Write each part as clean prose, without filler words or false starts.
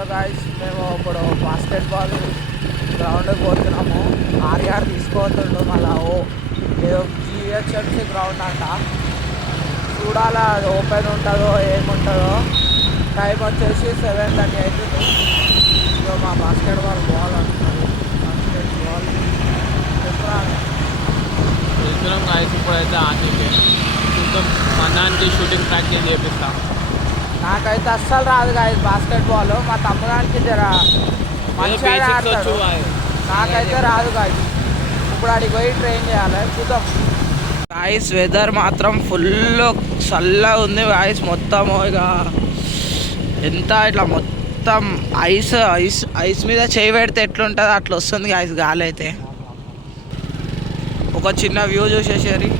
Hello guys, మేము ఇప్పుడు basketball గ్రౌండ్కి పోతున్నాము. ఆర్ఆర్ తీసుకోవద్దు మళ్ళీ ఏదో జిహెచ్ఎంసీ గ్రౌండ్ అంట. చూడాలా అది ఓపెన్ ఉంటుందో ఏముంటుందో. టైం వచ్చేసి 7:30 అవుతుంది. సో మా బాస్కెట్బాల్ బాల్ అంటున్నారు. బాస్కెట్బాల్ వెళ్తున్నాం గాయస్. ఇప్పుడైతే ఆనికి చూద్దాం, మన్నానికి షూటింగ్ ప్రాక్టీస్ చేపిస్తాం. నాకైతే అస్సలు రాదు గాయస్ బాస్కెట్బాల్. మా తమ్ముడానికి జర మంచిగా ఆడతాడు, నాకైతే రాదు గాయస్. ఇప్పుడు అడిగి పోయి ట్రైన్ చేయాలి, చూద్దాం. గాయస్ వెదర్ మాత్రం ఫుల్ చల్లగా ఉంది గాయస్. మొత్తం ఇక ఎంత ఇట్లా మొత్తం ఐస్ ఐస్ ఐస్ మీద చేయి పెడితే ఎట్లుంటుందో అట్లా వస్తుంది గాయస్ గాలి అయితే. ఒక చిన్న వ్యూ చూసేసేరి.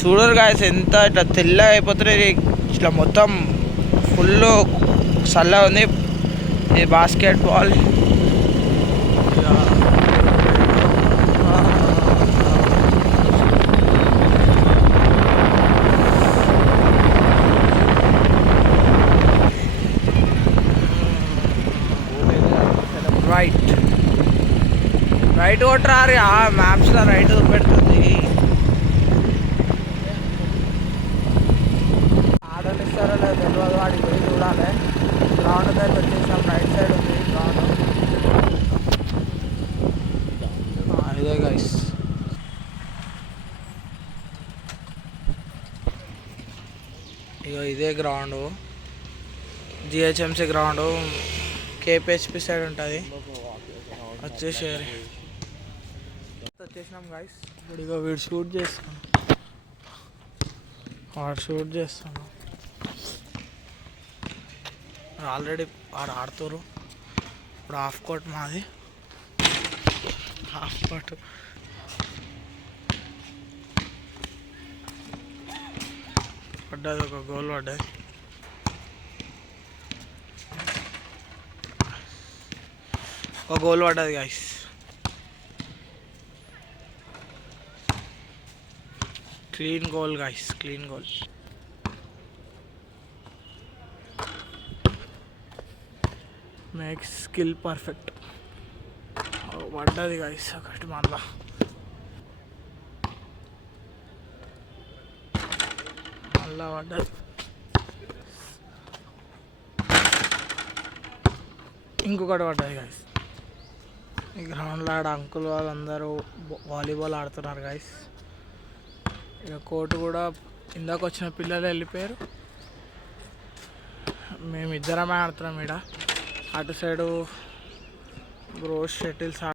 చూడరు గాయస్ ఎంత ఇట్లా తెల్లగా అయిపోతుంది. ఇట్లా మొత్తం ఫుల్ చల్లగా ఉంది. ఇది బాస్కెట్బాల్. రైట్ కొట్టరారు, మ్యాప్స్లో రైట్ పెడుతుంది. ఆర్డర్లు ఇస్తారో లేదు తెలియదు, వాడికి పోయి చూడాలి. గ్రౌండ్ దగ్గర వచ్చేసాం, రైట్ సైడ్ ఉంది గ్రౌండ్. ఇదే గైస్, ఇక ఇదే ground. GHMC ground KPHP side ఉంటుంది. వచ్చేసినాం గైస్. ఇప్పుడు ఇక వీడు షూట్ చేస్తాను, వాడు షూట్ చేస్తాను. ఆల్రెడీ వాడు ఆడుతారు. ఇప్పుడు హాఫ్ కోర్ట్ మాది, హాఫ్ కోర్ట్. పడ్డది, ఒక గోల్ పడ్డది. ఒక గోల్ పడ్డది guys. Clean goal guys, clean goal. Makes skill perfect. పడ్డది గైస్ ఒకటి మళ్ళా. పడ్డది, ఇంకొకటి పడ్డది గైస్. ఈ గ్రౌండ్లో ఆడ అంకుల్ వాళ్ళందరూ వాలీబాల్ ఆడుతున్నారు గైస్. ఇక కోర్టు కూడా ఇందాక వచ్చిన పిల్లలు వెళ్ళిపోయారు. మేమిద్దరమే ఆడుతున్నాం. ఇక్కడ అటు సైడు బ్రోస్ షటిల్స్